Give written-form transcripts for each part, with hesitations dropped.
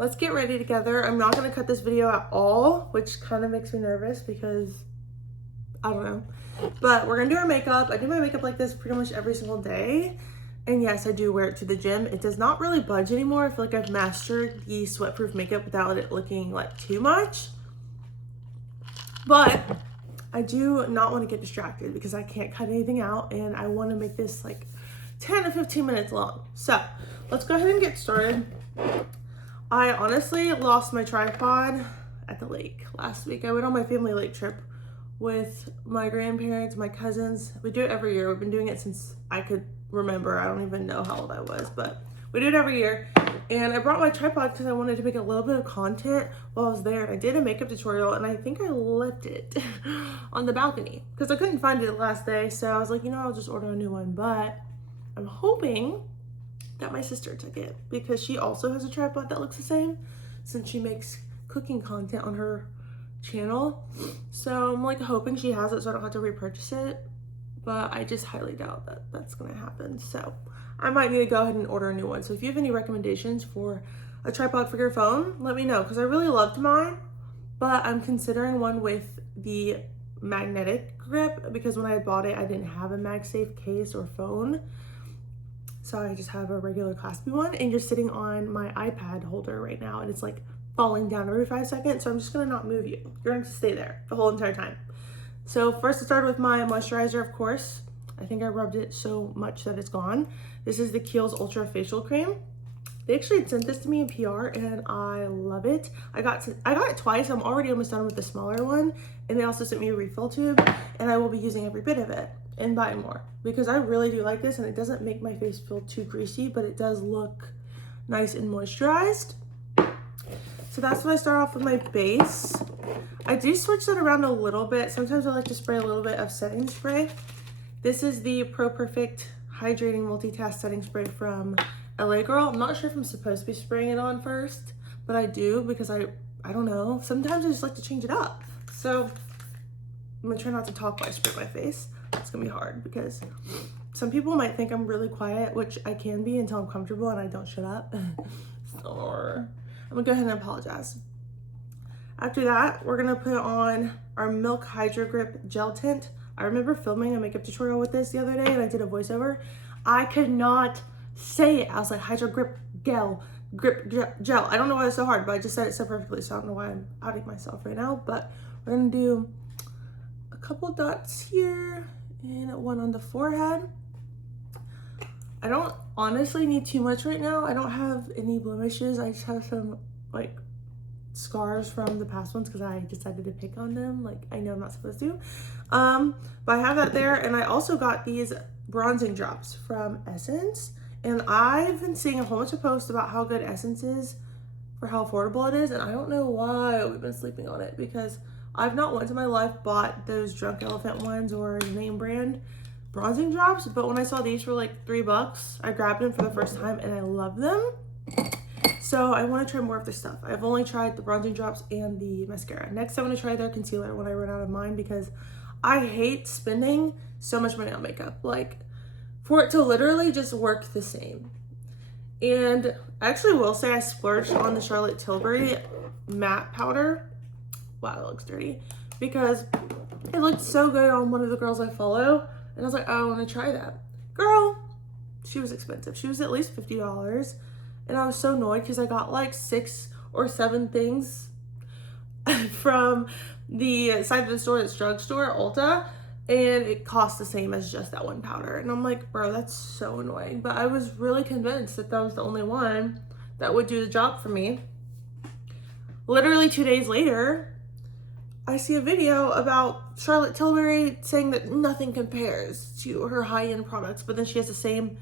let's get ready together. I'm not gonna cut this video at all, which kind of makes me nervous because I don't know. But we're gonna do our makeup. I do my makeup like this pretty much every single day. And yes, I do wear it to the gym. It does not really budge anymore. I feel like I've mastered the sweatproof makeup without it looking like too much. But I do not want to get distracted because I can't cut anything out and I want to make this like 10 to 15 minutes long. So let's go ahead and get started. I honestly lost my tripod at the lake last week. I went on my family lake trip with my grandparents, my cousins. We do it every year. We've been doing it since I could remember. I don't even know how old I was, but we do it every year. And I brought my tripod because I wanted to make a little bit of content while I was there. And I did a makeup tutorial and I think I left it on the balcony because I couldn't find it the last day. So I was like, you know, I'll just order a new one. But I'm hoping that my sister took it because she also has a tripod that looks the same since she makes cooking content on her channel. So I'm like hoping she has it so I don't have to repurchase it. But I just highly doubt that that's gonna happen. So I might need to go ahead and order a new one. So if you have any recommendations for a tripod for your phone, let me know because I really loved mine, but I'm considering one with the magnetic grip because when I bought it, I didn't have a MagSafe case or phone. So I just have a regular claspy one and you're sitting on my iPad holder right now and it's like falling down every 5 seconds. So I'm just gonna not move you. You're going to stay there the whole entire time. So first I started with my moisturizer, of course. I think I rubbed it so much that it's gone. This is the Kiehl's Ultra Facial Cream. They actually sent this to me in PR and I love it. I got it twice. I'm already almost done with the smaller one. And they also sent me a refill tube and I will be using every bit of it and buying more because I really do like this and it doesn't make my face feel too greasy, but it does look nice and moisturized. So that's what I start off with my base. I do switch that around a little bit. Sometimes I like to spray a little bit of setting spray. This is the Pro Perfect Hydrating Multitask Setting Spray from LA Girl. I'm not sure if I'm supposed to be spraying it on first, but I do because I don't know. Sometimes I just like to change it up. So I'm gonna try not to talk while I spray my face. It's gonna be hard because some people might think I'm really quiet, which I can be until I'm comfortable and I don't shut up. So I'm gonna go ahead and apologize. After that, we're gonna put on our Milk Hydro Grip Gel Tint. I remember filming a makeup tutorial with this the other day and I did a voiceover. I could not say it. I was like, Hydro Grip Gel, Gel. I don't know why it's so hard, but I just said it so perfectly, so I don't know why I'm outing myself right now, but we're gonna do a couple dots here and one on the forehead. I don't honestly need too much right now. I don't have any blemishes. I just have some like scars from the past ones because I decided to pick on them. Like I know I'm not supposed to. But I have that there and I also got these bronzing drops from Essence and I've been seeing a whole bunch of posts about how good Essence is for how affordable it is and I don't know why we've been sleeping on it because I've not once in my life bought those Drunk Elephant ones or name brand bronzing drops, but when I saw these for like $3, I grabbed them for the first time and I love them. So I want to try more of this stuff. I've only tried the bronzing drops and the mascara. Next, I'm going to try their concealer when I run out of mine because I hate spending so much money on makeup. Like for it to literally just work the same. And I actually will say I splurged on the Charlotte Tilbury matte powder. Wow, that looks dirty. Because it looked so good on one of the girls I follow. And I was like, oh, I want to try that. Girl, she was expensive. She was at least $50. And I was so annoyed because I got like 6 or 7 things from the side of the store that's drugstore, Ulta, and it cost the same as just that one powder. And I'm like, bro, that's so annoying. But I was really convinced that that was the only one that would do the job for me. Literally 2 days later, I see a video about Charlotte Tilbury saying that nothing compares to her high-end products, but then she has the same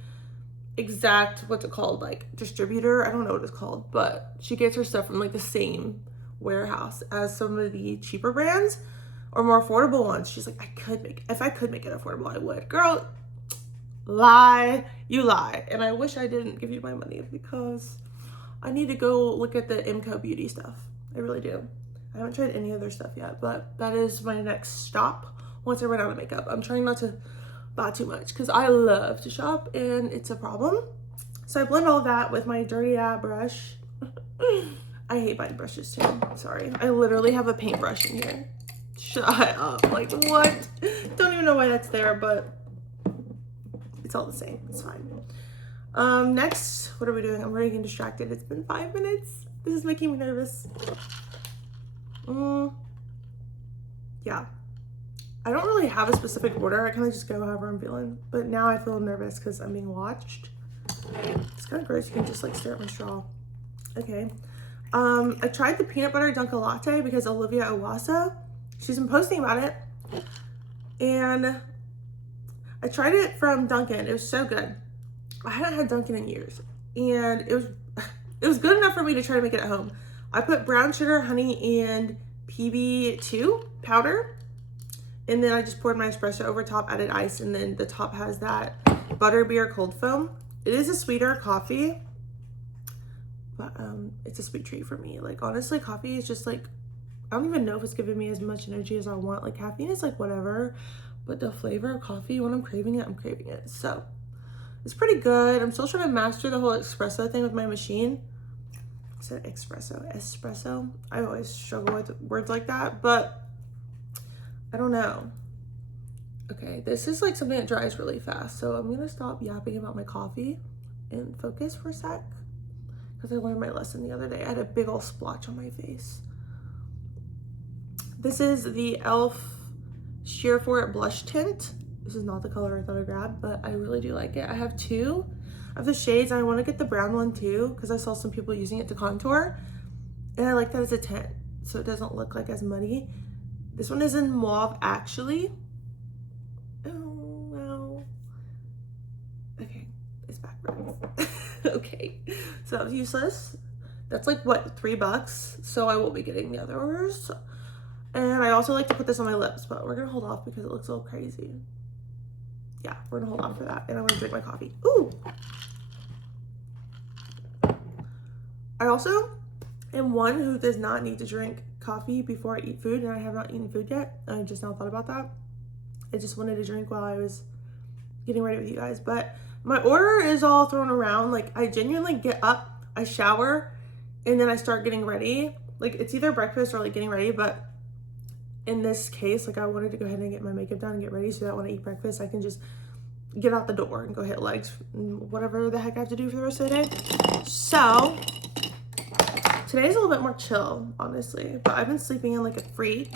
exact, what's it called, like distributor, I don't know what it's called, but she gets her stuff from like the same warehouse as some of the cheaper brands or more affordable ones. She's like, if I could make it affordable, I would. Girl, lie, you lie. And I wish I didn't give you my money because I need to go look at the MCO beauty stuff. I really do. I haven't tried any other stuff yet, but that is my next stop once I run out of makeup. I'm trying not to buy too much because I love to shop and it's a problem. So I blend all that with my dirty brush I hate body brushes too. Sorry. I literally have a paintbrush in here. Shut up. Like, what? Don't even know why that's there, but it's all the same. It's fine. Next, what are we doing? I'm already getting distracted. It's been 5 minutes. This is making me nervous. Yeah. I don't really have a specific order. I kind of just go however I'm feeling. But now I feel nervous because I'm being watched. It's kind of gross. You can just like stare at my straw. Okay. I tried the peanut butter Dunkin' latte because Olivia Owasa, she's been posting about it. And I tried it from Dunkin'. It was so good. I hadn't had Dunkin' in years. And it was good enough for me to try to make it at home. I put brown sugar, honey, and PB2 powder. And then I just poured my espresso over top, added ice, and then the top has that butterbeer cold foam. It is a sweeter coffee, but it's a sweet treat for me. Like, honestly, coffee is just like, I don't even know if it's giving me as much energy as I want. Like, caffeine is like whatever, but the flavor of coffee, when I'm craving it, I'm craving it. So it's pretty good. I'm still trying to master the whole espresso thing with my machine. I said espresso. I always struggle with words like that, but I don't know. Okay, this is like something that dries really fast. So I'm gonna stop yapping about my coffee and focus for a sec. Because I learned my lesson the other day. I had a big old splotch on my face. This is the e.l.f. Sheer For It Blush Tint. This is not the color I thought I grabbed, but I really do like it. I have two of the shades. I want to get the brown one too, because I saw some people using it to contour. And I like that as a tint, so it doesn't look like as muddy. This one is in mauve, actually. Oh, wow. Okay, it's backwards. Okay, so that was useless. That's like, what, $3? So I will be getting the others. And I also like to put this on my lips, but we're gonna hold off because it looks a little crazy. Yeah, we're gonna hold off for that. And I'm gonna drink my coffee. Ooh. I also am one who does not need to drink coffee before I eat food, and I have not eaten food yet. I just now thought about that. I just wanted to drink while I was getting ready with you guys, but my order is all thrown around. Like, I genuinely get up, I shower, and then I start getting ready. Like, it's either breakfast or like getting ready, but in this case, like, I wanted to go ahead and get my makeup done and get ready so that when I eat breakfast, I can just get out the door and go hit legs and whatever the heck I have to do for the rest of the day. So today's a little bit more chill, honestly, but I've been sleeping in like a freak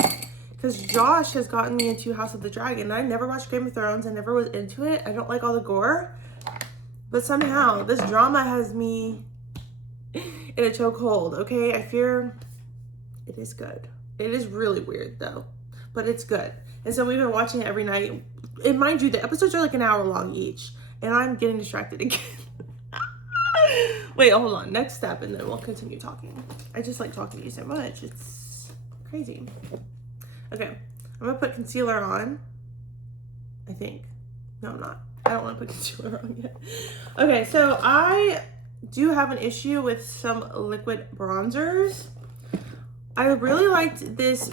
because Josh has gotten me into House of the Dragon. I never watched Game of Thrones. I never was into it. I don't like all the gore, but somehow this drama has me in a chokehold. Okay, I fear it is good. It is really weird though, but it's good. And so we've been watching it every night. And mind you, the episodes are like an hour long each, and I'm getting distracted again. Wait, hold on. Next step, and then we'll continue talking. I just like talking to you so much. It's crazy. Okay, I'm gonna put concealer on. I think. No, I'm not. I don't want to put concealer on yet. Okay, so I do have an issue with some liquid bronzers. I really liked this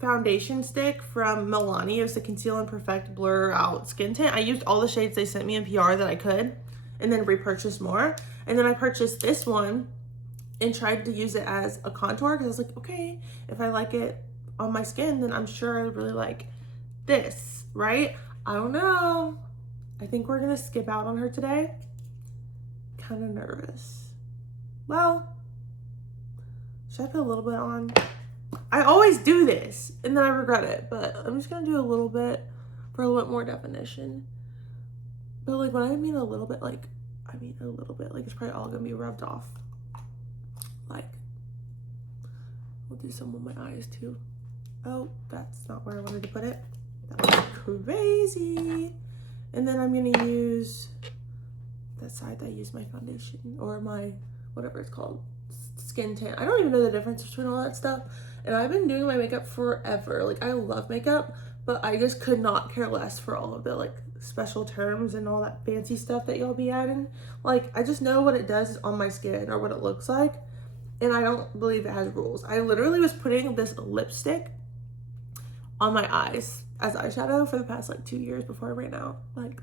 foundation stick from Milani. It was the Conceal and Perfect Blur Out Skin Tint. I used all the shades they sent me in PR that I could, and then repurchased more. And then I purchased this one and tried to use it as a contour because I was like, okay, if I like it on my skin, then I'm sure I would really like this, right? I don't know. I think we're gonna skip out on her today. Kind of nervous. Well, should I put a little bit on? I always do this and then I regret it, but I'm just gonna do a little bit for a little bit more definition. But like, when I mean a little bit, like, I mean a little bit, like, it's probably all gonna be rubbed off. Like, we'll do some on my eyes too. Oh, that's not where I wanted to put it. That was crazy. And then I'm gonna use that side that I use my foundation, or my, whatever it's called, skin tint. I don't even know the difference between all that stuff. And I've been doing my makeup forever. Like, I love makeup, but I just could not care less for all of the like special terms and all that fancy stuff that y'all be adding. Like, I just know what it does on my skin or what it looks like, and I don't believe it has rules. I literally was putting this lipstick on my eyes as eyeshadow for the past like 2 years before I ran out. Like,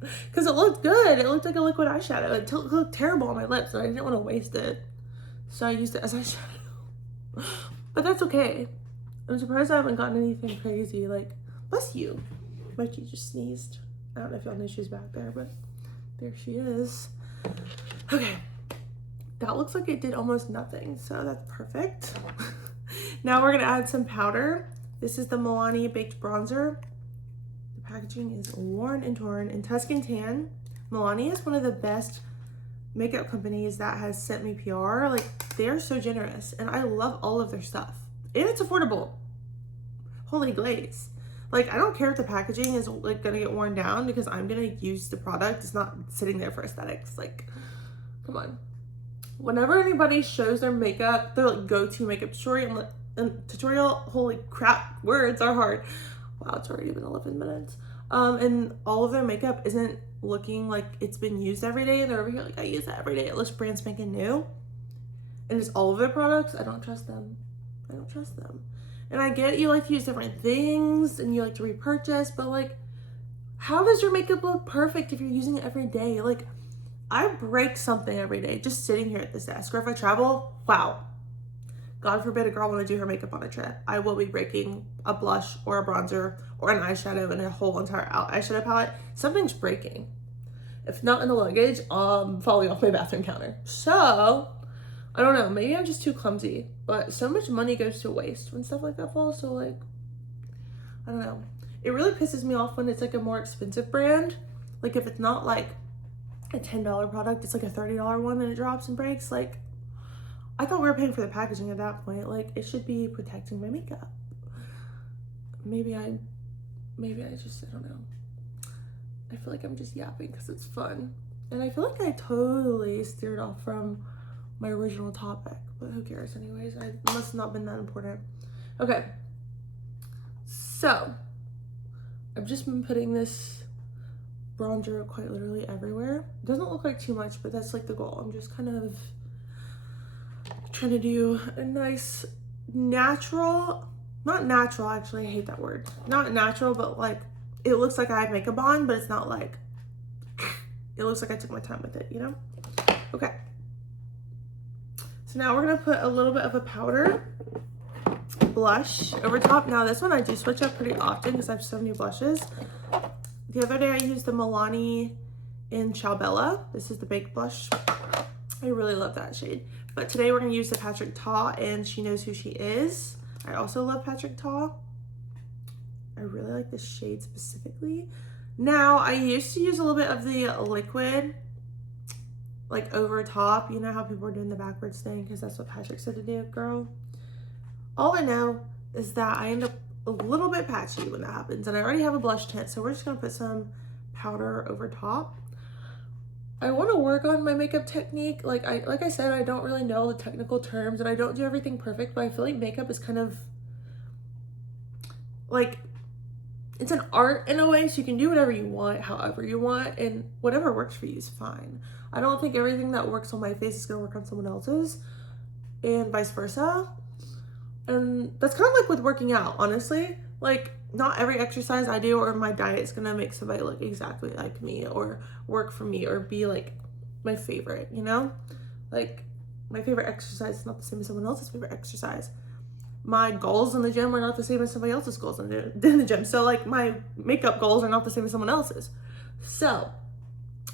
because it looked good. It looked like a liquid eyeshadow. It looked terrible on my lips, and I didn't want to waste it. So I used it as eyeshadow. But that's okay. I'm surprised I haven't gotten anything crazy. Like, bless you. Mikey just sneezed. I don't know if y'all know she's back there, but there she is. Okay. That looks like it did almost nothing, so that's perfect. Now we're gonna add some powder. This is the Milani Baked Bronzer. The packaging is worn and torn in Tuscan Tan. Milani is one of the best makeup companies that has sent me PR. Like, they're so generous, and I love all of their stuff. And it's affordable. Holy glaze. Like, I don't care if the packaging is like gonna get worn down because I'm gonna use the product. It's not sitting there for aesthetics. Like, come on. Whenever anybody shows their makeup, their like go-to makeup tutorial, holy crap, words are hard. Wow, it's already been 11 minutes. And all of their makeup isn't looking like it's been used every day. And they're over here like, I use that every day. It looks brand spanking new. And it's all of their products. I don't trust them. I don't trust them. And I get you like to use different things and you like to repurchase, but like, how does your makeup look perfect if you're using it every day? Like, I break something every day just sitting here at this desk. Or if I travel, wow. God forbid a girl want to do her makeup on a trip. I will be breaking a blush or a bronzer or an eyeshadow and a whole entire eyeshadow palette. Something's breaking. If not in the luggage, falling off my bathroom counter. So, I don't know. Maybe I'm just too clumsy. But so much money goes to waste when stuff like that falls. So, like, I don't know. It really pisses me off when it's like a more expensive brand. Like, if it's not like a $10 product, it's like a $30 one and it drops and breaks. Like, I thought we were paying for the packaging at that point. Like, it should be protecting my makeup. Maybe I don't know. I feel like I'm just yapping because it's fun. And I feel like I totally steered off from my original topic, but who cares anyways? It must not have been that important. Okay. So, I've just been putting this bronzer quite literally everywhere. It doesn't look like too much, but that's like the goal. I'm just kind of trying to do a nice natural, not natural, actually, I hate that word. Not natural, but like, it looks like I have makeup on, but it's not like, it looks like I took my time with it, you know? Okay. So now we're gonna put a little bit of a powder blush over top. Now this one I do switch up pretty often because I have so many blushes. The other day I used the Milani in Ciao Bella. This is the baked blush. I really love that shade. But today we're gonna use the Patrick Ta and She Knows Who She Is. I also love Patrick Ta. I really like this shade specifically. Now I used to use a little bit of the liquid like over top. You know how people are doing the backwards thing because that's what Patrick said to do, girl. All I know is that I end up a little bit patchy when that happens, and I already have a blush tint, so we're just gonna put some powder over top. I want to work on my makeup technique. Like I said, I don't really know the technical terms and I don't do everything perfect, but I feel like makeup is kind of like, it's an art in a way, so you can do whatever you want, however you want, and whatever works for you is fine. I don't think everything that works on my face is gonna work on someone else's, and vice versa. And that's kind of like with working out, honestly. Like, not every exercise I do or my diet is gonna make somebody look exactly like me or work for me or be like my favorite, you know? Like, my favorite exercise is not the same as someone else's favorite exercise. My goals in the gym are not the same as somebody else's goals in the gym. So like, my makeup goals are not the same as someone else's. So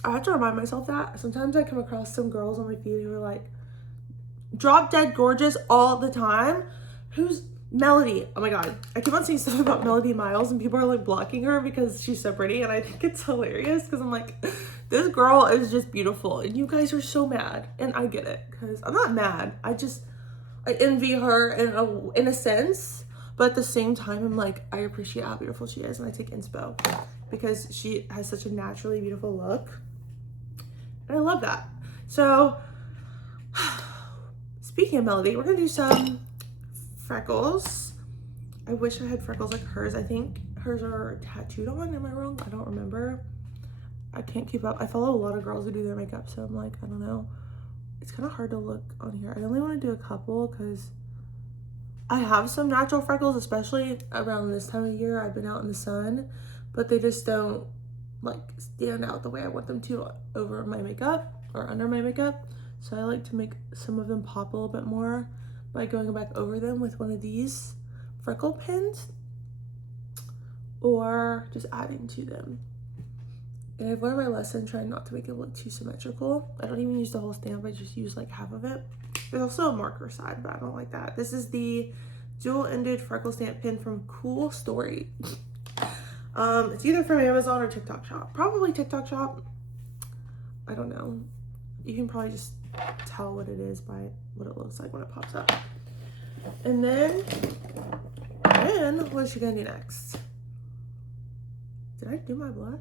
I have to remind myself that. Sometimes I come across some girls on my feed who are like drop dead gorgeous all the time. Who's Melody? Oh my god, I keep on seeing stuff about Melody Miles and people are like blocking her because she's so pretty, and I think it's hilarious because I'm like, this girl is just beautiful and you guys are so mad. And I get it because I'm not mad. I envy her in a sense, but at the same time I'm like, I appreciate how beautiful she is and I take inspo because she has such a naturally beautiful look and I love that. So speaking of Melody, we're gonna do some freckles. I wish I had freckles like hers. I think hers are tattooed on. Am I wrong? I don't remember. I can't keep up. I follow a lot of girls who do their makeup, so I'm like, I don't know. It's kind of hard to look on here. I only want to do a couple because I have some natural freckles, especially around this time of year. I've been out in the sun, but they just don't like stand out the way I want them to over my makeup or under my makeup. So I like to make some of them pop a little bit more by going back over them with one of these freckle pins or just adding to them. And I've learned my lesson trying not to make it look too symmetrical. I don't even use the whole stamp, I just use like half of it. There's also a marker side, but I don't like that. This is the dual-ended freckle stamp pin from Cool Story. It's either from Amazon or TikTok Shop. Probably TikTok Shop. I don't know. You can probably just tell what it is by what it looks like when it pops up. And then what is she gonna do next? Did I do my blush?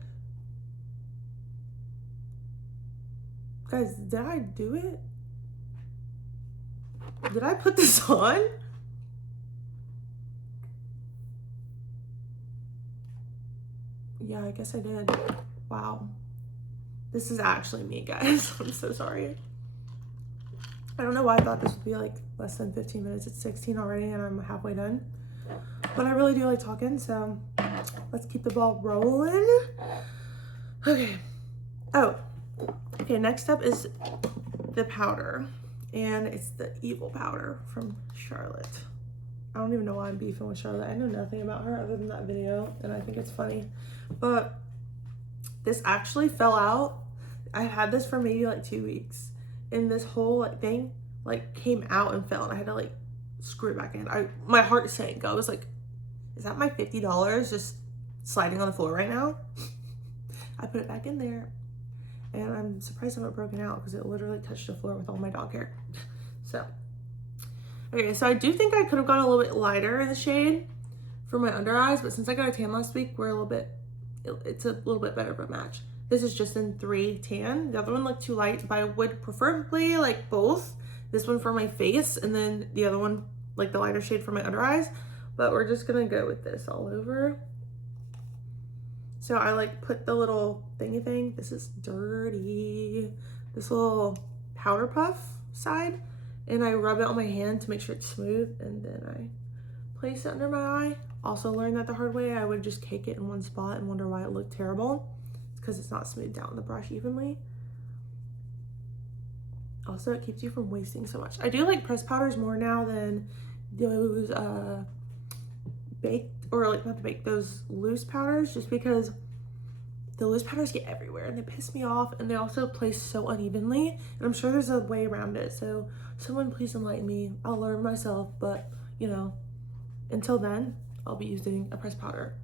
Guys, did I do it? Did I put this on? Yeah, I guess I did. Wow. This is actually me, guys. I'm so sorry. I don't know why I thought this would be like less than 15 minutes. It's 16 already and I'm halfway done. But I really do like talking, so let's keep the ball rolling. Okay. Oh. Okay, next up is the powder. And it's the Evil powder from Charlotte. I don't even know why I'm beefing with Charlotte. I know nothing about her other than that video, and I think it's funny. But this actually fell out. I had this for maybe like 2 weeks, and this whole like thing like came out and fell, and I had to like screw it back in. My heart sank. I was like, is that my $50 just sliding on the floor right now? I put it back in there, and I'm surprised I haven't broken out because it literally touched the floor with all my dog hair. So, okay, so I do think I could have gone a little bit lighter in the shade for my under eyes, but since I got a tan last week, we're a little bit, it's a little bit better of a match. This is just in 3 tan. The other one looked too light, but I would preferably like both. This one for my face, and then the other one, like the lighter shade for my under eyes. But we're just gonna go with this all over. So I like put the little thingy thing. This is dirty. This little powder puff side. And I rub it on my hand to make sure it's smooth. And then I place it under my eye. Also learned that the hard way. I would just cake it in one spot and wonder why it looked terrible. It's because it's not smoothed down the brush evenly. Also, it keeps you from wasting so much. I do like pressed powders more now than those baked, or like not the baked, those loose powders, just because the loose powders get everywhere and they piss me off, and they also place so unevenly, and I'm sure there's a way around it. So someone please enlighten me. I'll learn myself, but you know, until then I'll be using a pressed powder.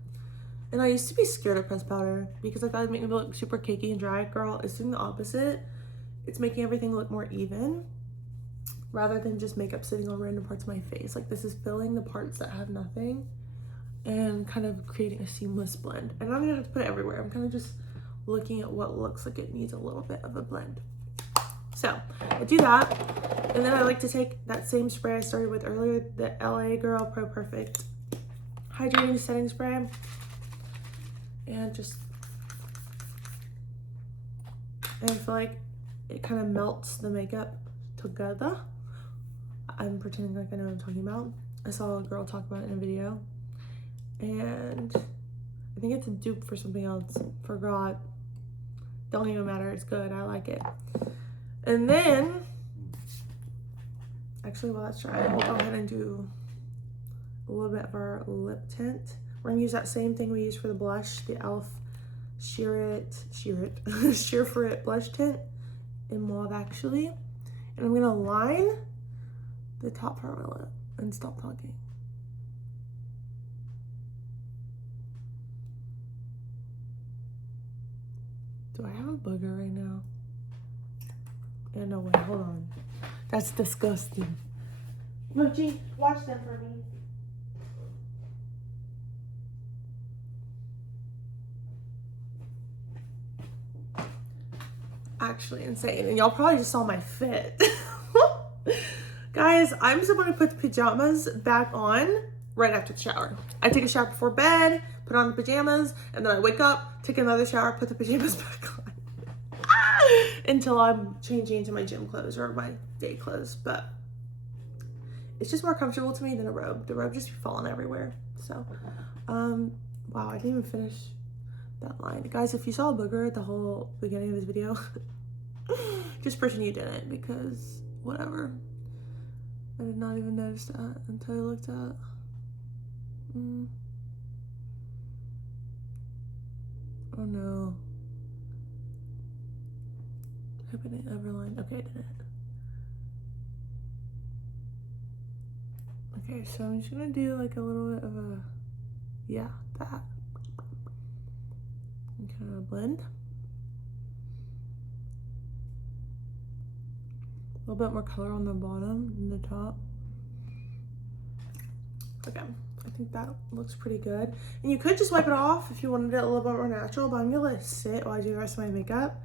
And I used to be scared of pressed powder because I thought it'd make me look super cakey and dry. Girl, it's doing the opposite. It's making everything look more even rather than just makeup sitting on random parts of my face. Like, this is filling the parts that have nothing and kind of creating a seamless blend. And I don't even have to put it everywhere. I'm kind of just looking at what looks like it needs a little bit of a blend. So I do that, and then I like to take that same spray I started with earlier, the LA Girl Pro Perfect Hydrating Setting Spray, and just, and I feel like it kind of melts the makeup together. I'm pretending like I know what I'm talking about. I saw a girl talk about it in a video, and I think it's a dupe for something else. Forgot. Don't even matter. It's good. I like it. And then, actually, well, let's try it. We'll go ahead and do a little bit of our lip tint. We're gonna use that same thing we used for the blush, the e.l.f. Sheer For It blush tint in mauve, actually. And I'm gonna line the top part of my lip and stop talking. Do I have a booger right now? Yeah, no way, hold on. That's disgusting. Moochie, watch them for me. Actually insane, and y'all probably just saw my fit. Guys, I'm just gonna put the pajamas back on right after the shower. I take a shower before bed, put on the pajamas, and then I wake up, take another shower, put the pajamas back on. Until I'm changing into my gym clothes or my day clothes. But it's just more comfortable to me than a robe. The robe just be falling everywhere. So, wow, I didn't even finish that line. Guys, if you saw a booger at the whole beginning of this video, Just pretend you didn't, because whatever. I did not even notice that until I looked at. Oh no. I hope I didn't overline. Okay, I didn't. Okay, so I'm just gonna do like a little bit of a, yeah, that. And kind of blend. A little bit more color on the bottom than the top. Okay, I think that looks pretty good. And you could just wipe it off if you wanted it a little bit more natural, but I'm gonna let it sit while I do the rest of my makeup.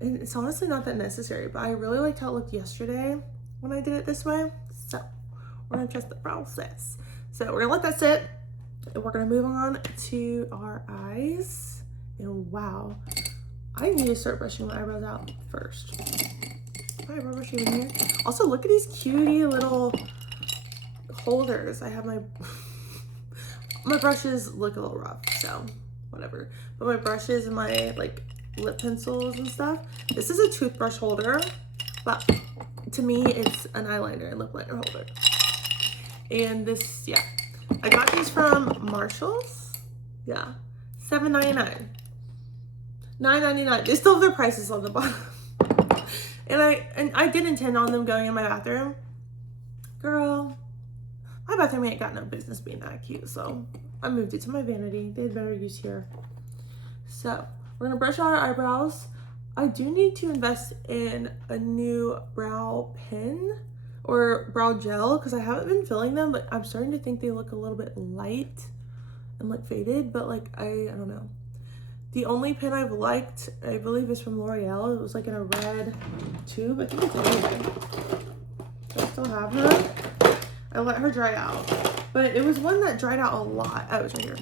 And it's honestly not that necessary, but I really liked how it looked yesterday when I did it this way. So we're gonna trust the process. So we're gonna let that sit, and we're gonna move on to our eyes. And wow, I need to start brushing my eyebrows out first. Eyebrow brush even here. Also, look at these cutie little holders. I have my brushes look a little rough, so whatever. But my brushes and my like lip pencils and stuff. This is a toothbrush holder, but to me it's an eyeliner and lip liner holder. And this, yeah, I got these from Marshall's. Yeah, $7.99, $9.99. They still have their prices on the bottom. And I did intend on them going in my bathroom. Girl, my bathroom ain't got no business being that cute, so I moved it to my vanity. They had better use here. So we're gonna brush out our eyebrows. I do need to invest in a new brow pen or brow gel because I haven't been filling them, but I'm starting to think they look a little bit light and like faded, but like I don't know. The only pen I've liked, I believe, is from L'Oreal. It was like in a red tube. I think it's anyway. I still have her. I let her dry out. But it was one that dried out a lot. Oh, it was right here.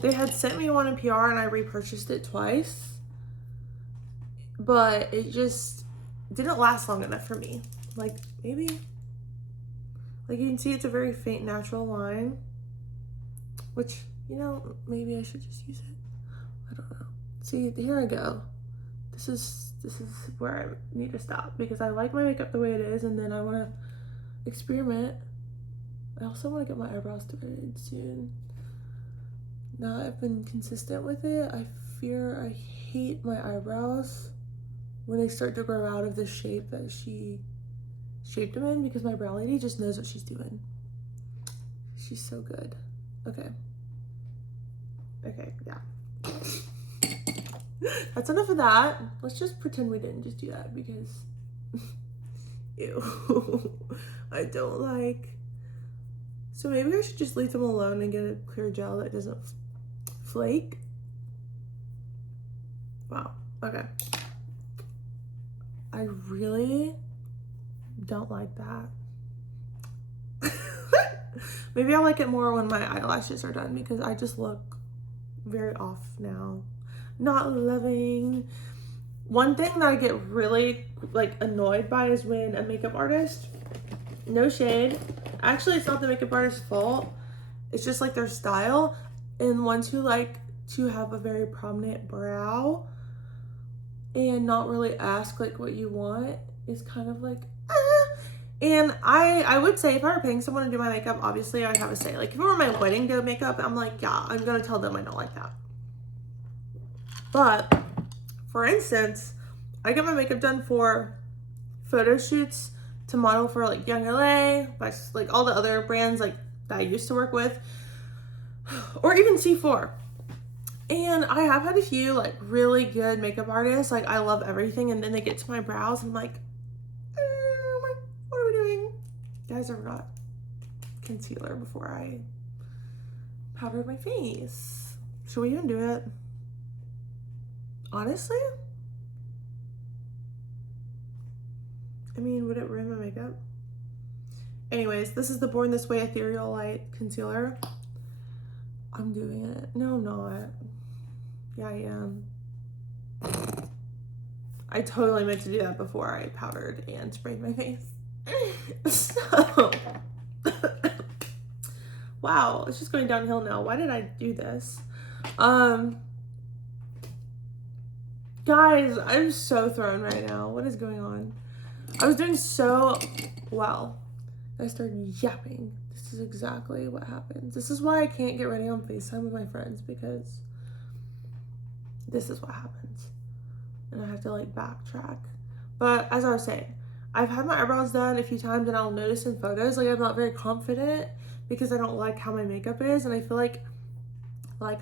They had sent me one in PR and I repurchased it twice. But it just didn't last long enough for me. Like, maybe. Like, you can see it's a very faint natural line. Which, you know, maybe I should just use it. I don't know. See, here I go. This is where I need to stop because I like my makeup the way it is, and then I want to experiment. I also want to get my eyebrows threaded soon. Now I've been consistent with it. I hate my eyebrows when they start to grow out of the shape that she shaped them in because my brow lady just knows what she's doing. She's so good. Okay. Okay, yeah. That's enough of that. Let's just pretend we didn't just do that because ew. I don't like. So maybe I should just leave them alone and get a clear gel that doesn't flake. Wow. Okay. I really don't like that. Maybe I'll like it more when my eyelashes are done because I just look very off now. Not loving. One thing that I get really like annoyed by is when a makeup artist, no shade, actually it's not the makeup artist's fault, it's just like their style, and ones who like to have a very prominent brow and not really ask like what you want is kind of like And I would say if I were paying someone to do my makeup, obviously I'd have a say. Like if it were my wedding day makeup, I'm like, yeah, I'm gonna tell them I don't like that. But for instance, I get my makeup done for photo shoots to model for like Youngla, by like all the other brands like that I used to work with, or even C4. And I have had a few like really good makeup artists. Like I love everything, and then they get to my brows and I'm like, what are we doing? Guys, I forgot concealer before I powdered my face. Should we even do it? Honestly? I mean, would it ruin my makeup? Anyways, this is the Born This Way Ethereal Light Concealer. I'm doing it. No, I'm not. Yeah, I am. I totally meant to do that before I powdered and sprayed my face. So, wow, it's just going downhill now. Why did I do this? Guys, I'm so thrown right now. What is going on? I was doing so well. I started yapping. This is exactly what happens. This is why I can't get ready on FaceTime with my friends, because this is what happens. And I have to like backtrack. But as I was saying, I've had my eyebrows done a few times and I'll notice in photos, like I'm not very confident because I don't like how my makeup is. And I feel like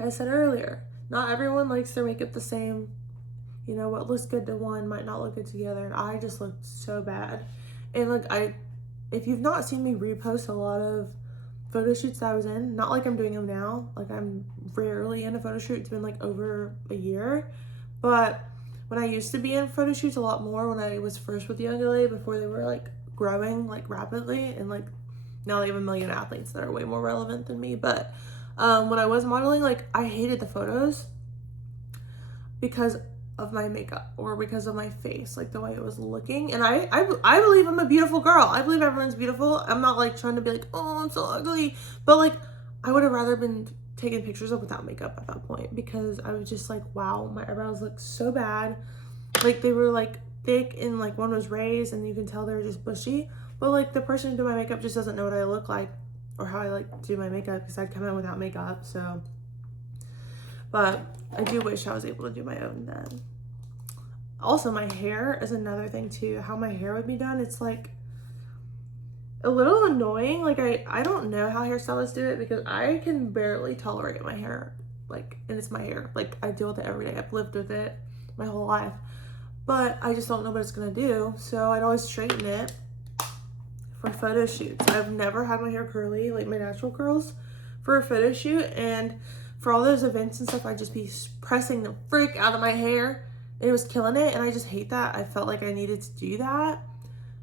I said earlier, not everyone likes their makeup the same. You know, what looks good to one might not look good to the other. And I just looked so bad. And like if you've not seen me repost a lot of photo shoots that I was in, not like I'm doing them now. Like I'm rarely in a photo shoot. It's been like over a year. But when I used to be in photo shoots a lot more when I was first with Youngla, before they were like growing like rapidly, and like now they have a million athletes that are way more relevant than me. But when I was modeling, like I hated the photos because of my makeup or because of my face, like the way it was looking. And I believe I'm a beautiful girl. I believe everyone's beautiful. I'm not like trying to be like, oh, I'm so ugly. But like I would have rather been taking pictures of without makeup at that point, because I was just like, wow, my eyebrows look so bad. Like they were like thick and like one was raised and you can tell they were just bushy. But like the person who did my makeup just doesn't know what I look like or how I like do my makeup, because I'd come in without makeup. So, but I do wish I was able to do my own then. Also, my hair is another thing too. How my hair would be done, it's like a little annoying. Like I don't know how hairstylists do it, because I can barely tolerate my hair. Like, and it's my hair. Like I deal with it every day. I've lived with it my whole life. But I just don't know what it's gonna do. So I'd always straighten it for photo shoots. I've never had my hair curly, like my natural curls, for a photo shoot. And for all those events and stuff, I'd just be pressing the freak out of my hair. And it was killing it. And I just hate that. I felt like I needed to do that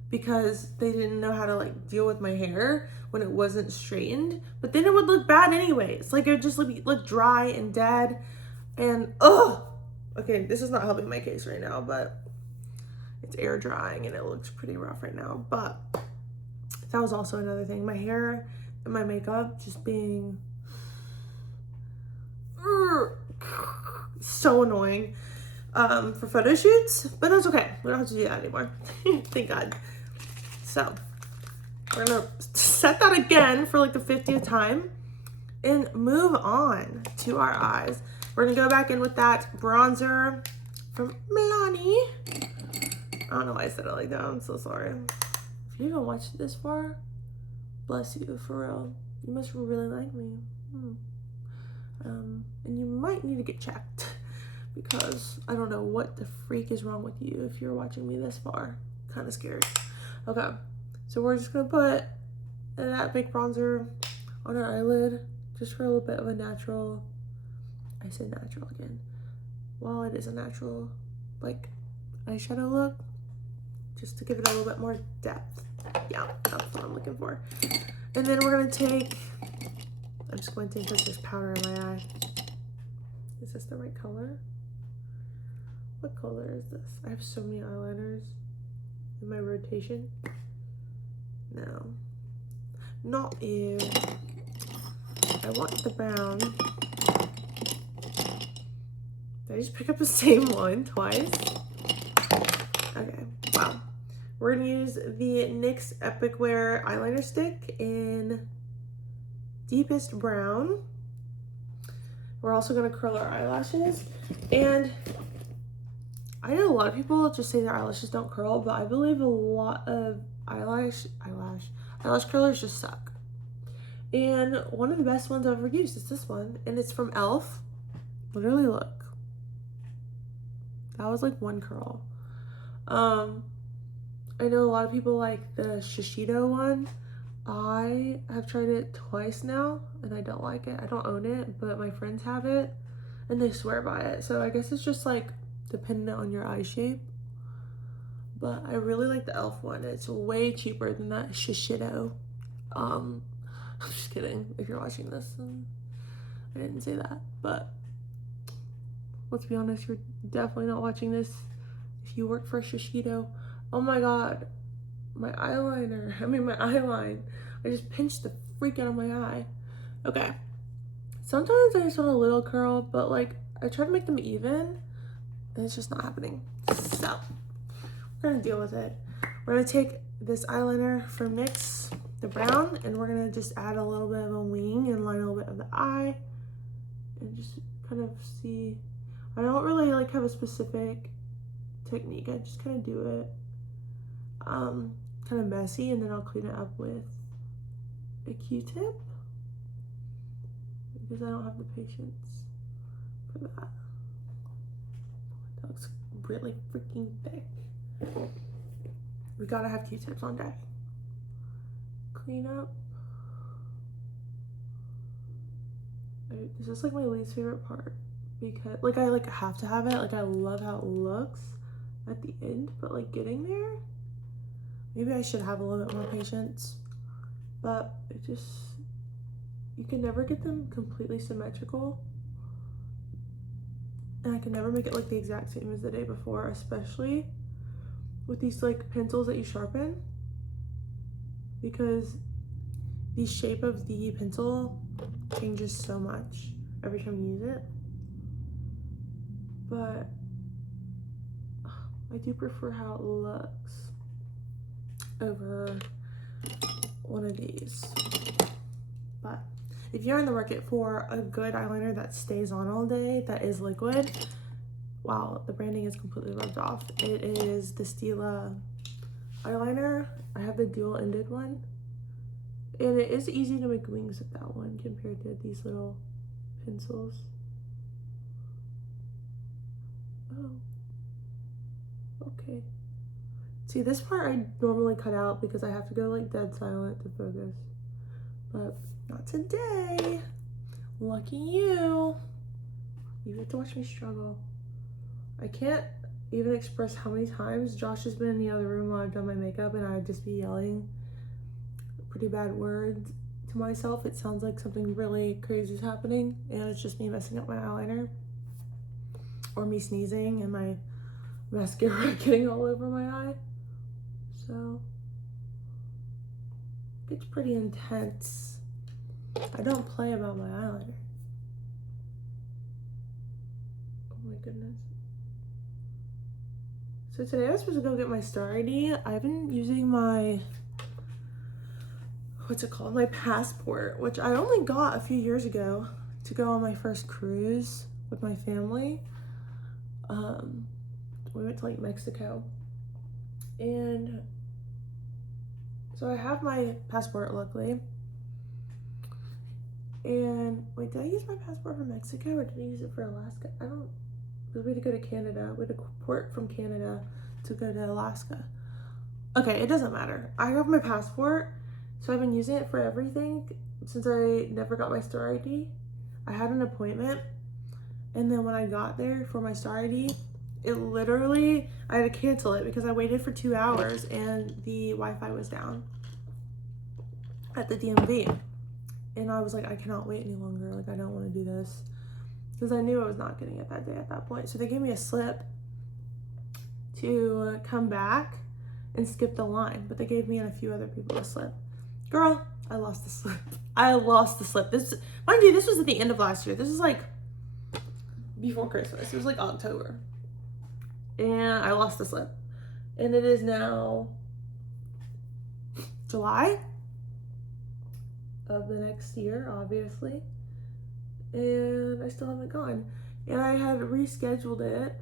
because they didn't know how to like deal with my hair when it wasn't straightened. But then it would look bad anyways. Like it would just look dry and dead. And ugh. Okay, this is not helping my case right now, but it's air drying and it looks pretty rough right now. But that was also another thing. My hair and my makeup just being so annoying for photo shoots, but that's okay. We don't have to do that anymore. Thank God. So we're gonna set that again for like the 50th time and move on to our eyes. We're gonna go back in with that bronzer from Milani. I don't know why I said it like that. I'm so sorry. If you even watched this far, bless you, for real. You must really like me. And you might need to get checked, because I don't know what the freak is wrong with you if you're watching me this far. Kind of scared. Okay, so we're just gonna put that big bronzer on our eyelid just for a little bit of a natural, I said natural again, well, it is a natural like eyeshadow look, just to give it a little bit more depth. Yeah, that's what I'm looking for. And then we're gonna take, I'm just going to take this powder in my eye. Is this the right color? What color is this? I have so many eyeliners in my rotation. No, not you. I want the brown. Did I just pick up the same one twice? Okay, wow. We're gonna use the NYX Epic Wear eyeliner stick in deepest brown. We're also gonna curl our eyelashes. And I know a lot of people just say their eyelashes don't curl, but I believe a lot of eyelash curlers just suck. And one of the best ones I've ever used is this one, and it's from e.l.f. Literally, look. That was like one curl. I know a lot of people like the Shiseido one. I have tried it twice now and I don't like it. I don't own it, but my friends have it and they swear by it. So I guess it's just like dependent on your eye shape. But I really like the e.l.f. one. It's way cheaper than that Shiseido. I'm just kidding if you're watching this. I didn't say that, but let's be honest, you're definitely not watching this if you work for Shiseido. Oh my God, my eyeline. I just pinched the freak out of my eye. Okay, sometimes I just want a little curl, but like I try to make them even, and it's just not happening. So we're gonna deal with it. We're gonna take this eyeliner from NYX, the brown, and we're gonna just add a little bit of a wing and line a little bit of the eye and just kind of see. I don't really like have a specific technique. I just kind of do it kind of messy, and then I'll clean it up with a Q-tip because I don't have the patience for that. That looks really freaking thick. We gotta have Q-tips on deck. Clean up. This is like my least favorite part because like I like have to have it. Like I love how it looks at the end, but like getting there, maybe I should have a little bit more patience. But it just, you can never get them completely symmetrical, and I can never make it like the exact same as the day before, especially with these like pencils that you sharpen, because the shape of the pencil changes so much every time you use it. But I do prefer how it looks over one of these. But if you're in the market for a good eyeliner that stays on all day, that is liquid, wow, the branding is completely rubbed off. It is the Stila eyeliner. I have the dual-ended one, and it is easy to make wings with that one compared to these little pencils. Oh, okay. See, this part I normally cut out because I have to go like dead silent to focus, but not today. Lucky you. You get to watch me struggle. I can't even express how many times Josh has been in the other room while I've done my makeup and I'd just be yelling pretty bad words to myself. It sounds like something really crazy is happening, and it's just me messing up my eyeliner or me sneezing and my mascara getting all over my eye. So it's pretty intense. I don't play about my eyeliner. Oh my goodness. So today I was supposed to go get my star ID. I've been using my, what's it called? My passport, which I only got a few years ago to go on my first cruise with my family. We went to like Mexico, and so I have my passport, luckily. And wait, did I use my passport for Mexico or did I use it for Alaska? I don't, because we had to go to Canada. We had to port from Canada to go to Alaska. Okay, it doesn't matter. I have my passport, so I've been using it for everything since I never got my star ID. I had an appointment, and then when I got there for my star ID, it literally, I had to cancel it because I waited for 2 hours and the Wi-Fi was down at the DMV. And I was like, I cannot wait any longer. Like, I don't want to do this. Because I knew I was not getting it that day at that point. So they gave me a slip to come back and skip the line. But they gave me and a few other people a slip. Girl, I lost the slip. I lost the slip. This, mind you, this was at the end of last year. This is like before Christmas. It was like October. And I lost the slip. And it is now July of the next year, obviously. And I still haven't gone. And I had rescheduled it,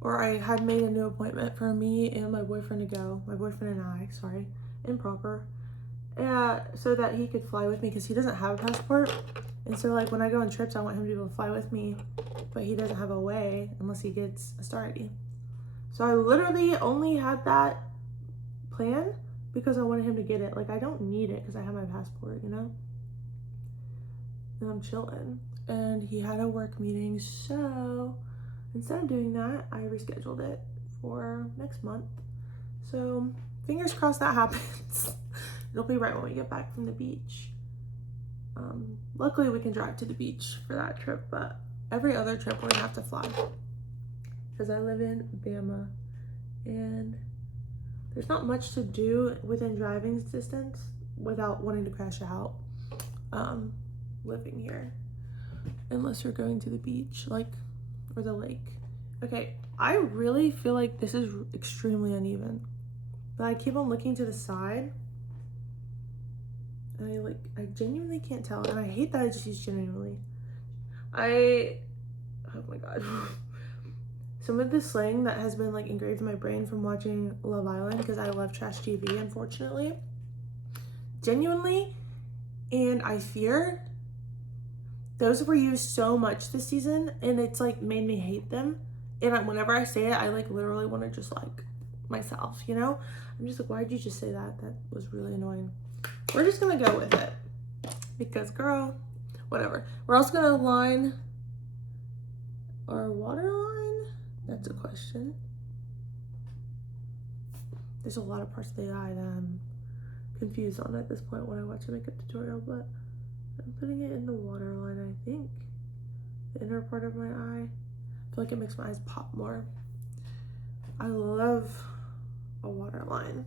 or I had made a new appointment for me and my boyfriend to go. My boyfriend and I, sorry, improper. So that he could fly with me because he doesn't have a passport. And so like when I go on trips, I want him to be able to fly with me, but he doesn't have a way unless he gets a star ID. So I literally only had that plan because I wanted him to get it. Like, I don't need it because I have my passport, you know? And I'm chilling. And he had a work meeting, so instead of doing that, I rescheduled it for next month. So fingers crossed that happens. It'll be right when we get back from the beach. Luckily we can drive to the beach for that trip, but every other trip we're gonna have to fly because I live in Bama and there's not much to do within driving distance without wanting to crash out living here, unless you're going to the beach like or the lake. Okay, I really feel like this is extremely uneven. But I keep on looking to the side. And I genuinely can't tell. And I hate that I just use genuinely. Oh my god. Some of the slang that has been like engraved in my brain from watching Love Island, because I love trash TV, unfortunately. Genuinely, and I fear, those were used so much this season, and it's like made me hate them. And whenever I say it, I like literally want to just like myself, you know? I'm just like, why'd you just say that? That was really annoying. We're just gonna go with it because, girl, whatever. We're also gonna line our waterline. That's a question. There's a lot of parts of the eye that I'm confused on at this point when I watch a makeup tutorial, but I'm putting it in the waterline, I think. The inner part of my eye. I feel like it makes my eyes pop more. I love a waterline.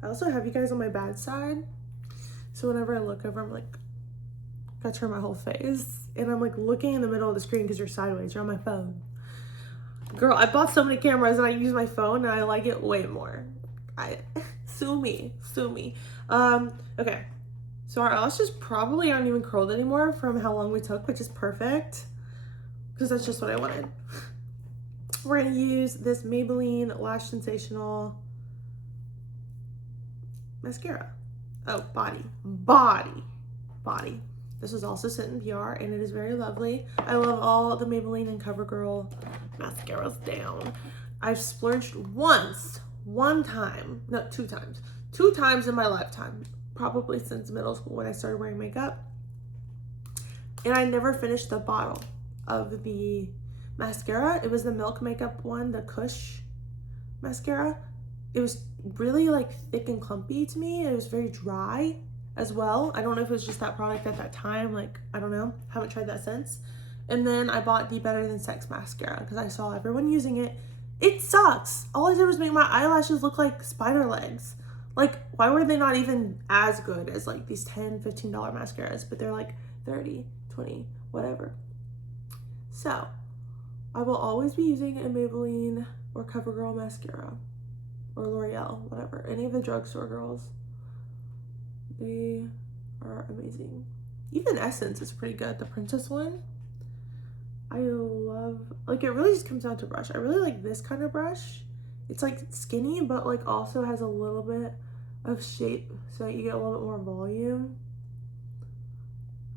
I also have you guys on my bad side. So whenever I look over, I'm like, gotta turn my whole face. And I'm like looking in the middle of the screen because you're sideways, you're on my phone. Girl, I bought so many cameras and I use my phone and I like it way more. Sue me. Okay. So our eyelashes probably aren't even curled anymore from how long we took, which is perfect. Because that's just what I wanted. We're gonna use this Maybelline Lash Sensational mascara. Oh, body. This was also sent in PR and it is very lovely. I love all the Maybelline and CoverGirl mascaras down. I've splurged one time, no, two times in my lifetime, probably since middle school when I started wearing makeup. And I never finished the bottle of the mascara. It was the Milk Makeup one, the Kush mascara. It was really like thick and clumpy to me. It was very dry as well. I don't know if it was just that product at that time. Like, I don't know. Haven't tried that since. And then I bought the Better Than Sex mascara because I saw everyone using it. It sucks. All I did was make my eyelashes look like spider legs. Like, why were they not even as good as like these $10, $15 mascaras? But they're like 30, 20, whatever. So, I will always be using a Maybelline or CoverGirl mascara. Or L'Oreal, whatever. Any of the drugstore girls. They are amazing. Even Essence is pretty good. The Princess one. I love, like, it really just comes down to brush. I really like this kind of brush. It's like skinny, but like also has a little bit of shape so that you get a little bit more volume.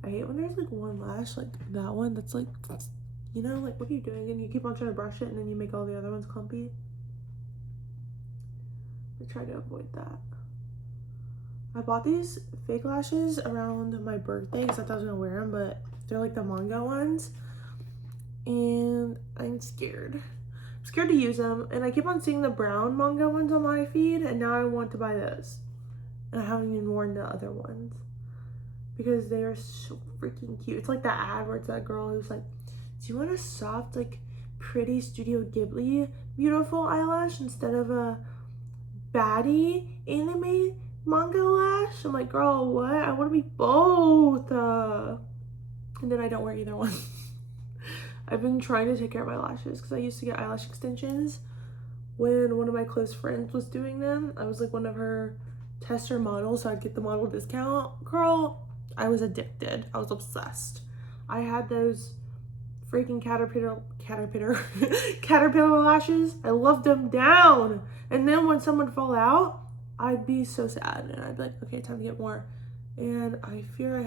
I hate when there's like one lash, like that one, that's like, you know, like, what are you doing? And you keep on trying to brush it and then you make all the other ones clumpy. I try to avoid that. I bought these fake lashes around my birthday because I thought I was gonna wear them, but they're like the manga ones. And I'm scared. I'm scared to use them. And I keep on seeing the brown manga ones on my feed, and now I want to buy those. And I haven't even worn the other ones because they are so freaking cute. It's like that ad where it's that girl who's like, do you want a soft, like, pretty Studio Ghibli beautiful eyelash instead of a baddie anime manga lash? I'm like, girl, what? I want to be both. And then I don't wear either one. I've been trying to take care of my lashes because I used to get eyelash extensions when one of my close friends was doing them. I was like one of her tester models, so I'd get the model discount. Girl, I was addicted. I was obsessed. I had those freaking caterpillar lashes. I loved them down. And then when some would fall out, I'd be so sad and I'd be like, okay, time to get more. And I fear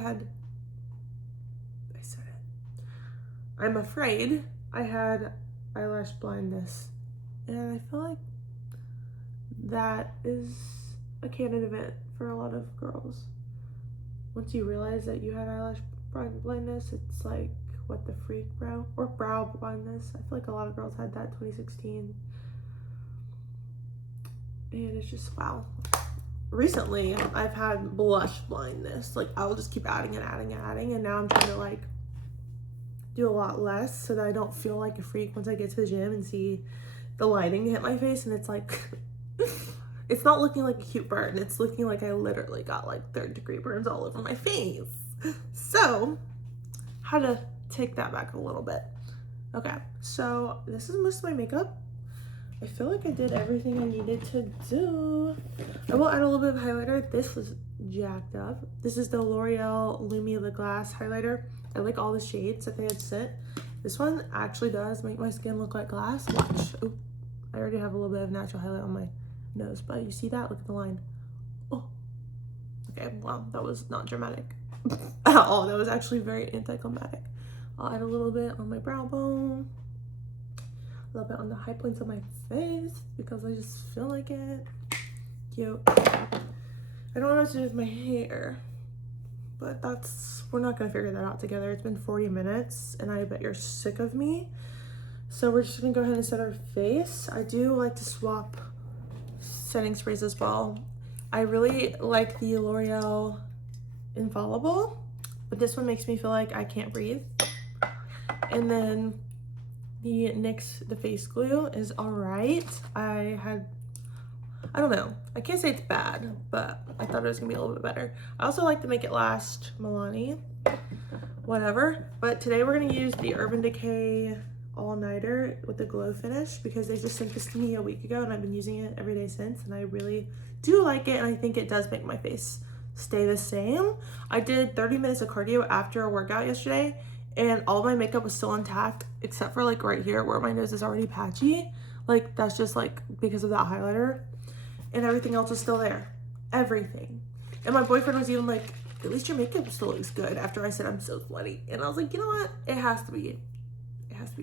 I'm afraid I had eyelash blindness. And I feel like that is a canon event for a lot of girls. Once you realize that you had eyelash blindness, it's like, what the freak, bro? Or brow blindness. I feel like a lot of girls had that 2016. And it's just, wow. Recently, I've had blush blindness. Like, I'll just keep adding and adding and adding. And now I'm trying to, like, do a lot less so that I don't feel like a freak once I get to the gym and see the lighting hit my face. And it's like, it's not looking like a cute burn. It's looking like I literally got, like, 3rd-degree burns all over my face. So, how to take that back a little bit. Okay, so this is most of my makeup. I feel like I did everything I needed to do. I will add a little bit of highlighter. This was jacked up. This is the L'Oreal Lumi Lip Glass highlighter. I like all the shades that they had sent. This one actually does make my skin look like glass. Watch. Ooh, I already have a little bit of natural highlight on my nose, but you see that? Look at the line. Oh, okay, wow, that was not dramatic at all. That was actually very anticlimactic. I'll add a little bit on my brow bone, a little bit on the high points of my face because I just feel like it. Cute. I don't know what to do with my hair, but we're not gonna figure that out together. It's been 40 minutes and I bet you're sick of me. So we're just gonna go ahead and set our face. I do like to swap setting sprays as well. I really like the L'Oreal Infallible, but this one makes me feel like I can't breathe. And then the NYX, the face glue is all right. I don't know. I can't say it's bad, but I thought it was gonna be a little bit better. I also like to make it last Milani, whatever. But today we're gonna use the Urban Decay All Nighter with the glow finish because they just sent this to me a week ago and I've been using it every day since, and I really do like it, and I think it does make my face stay the same. I did 30 minutes of cardio after a workout yesterday, and all my makeup was still intact except for like right here where my nose is already patchy. Like that's just like because of that highlighter, and everything else is still there. Everything. And my boyfriend was even like, at least your makeup still looks good, after I said I'm so sweaty. And I was like, you know what? It has to be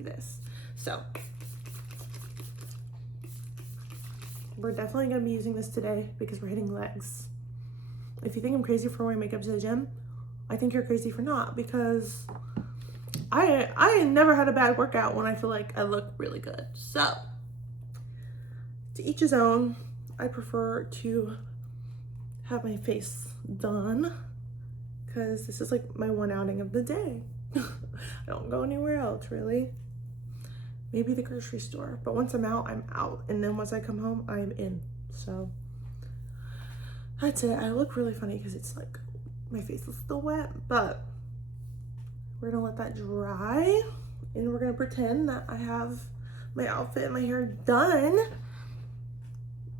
this. So we're definitely gonna be using this today because we're hitting legs. If you think I'm crazy for wearing makeup to the gym, I think you're crazy for not, because I never had a bad workout when I feel like I look really good. So to each his own. I prefer to have my face done because this is like my one outing of the day. I don't go anywhere else really. Maybe the grocery store, but once I'm out, I'm out. And then once I come home, I'm in. So that's it. I look really funny because it's like my face is still wet, but we're gonna let that dry and we're gonna pretend that I have my outfit and my hair done,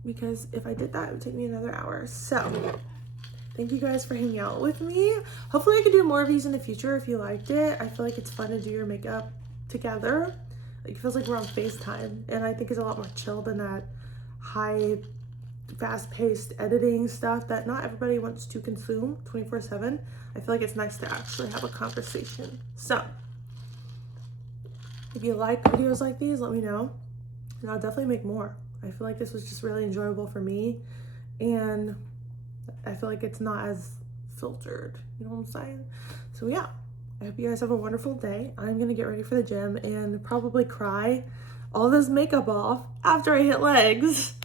because if I did that, it would take me another hour. So thank you guys for hanging out with me. Hopefully I can do more of these in the future if you liked it. I feel like it's fun to do your makeup together. Like, it feels like we're on FaceTime, and I think it's a lot more chill than that high, fast-paced editing stuff that not everybody wants to consume 24/7. I feel like it's nice to actually have a conversation. So if you like videos like these, let me know, and I'll definitely make more. I feel like this was just really enjoyable for me, and I feel like it's not as filtered, you know what I'm saying? So yeah, I hope you guys have a wonderful day. I'm gonna get ready for the gym and probably cry all this makeup off after I hit legs.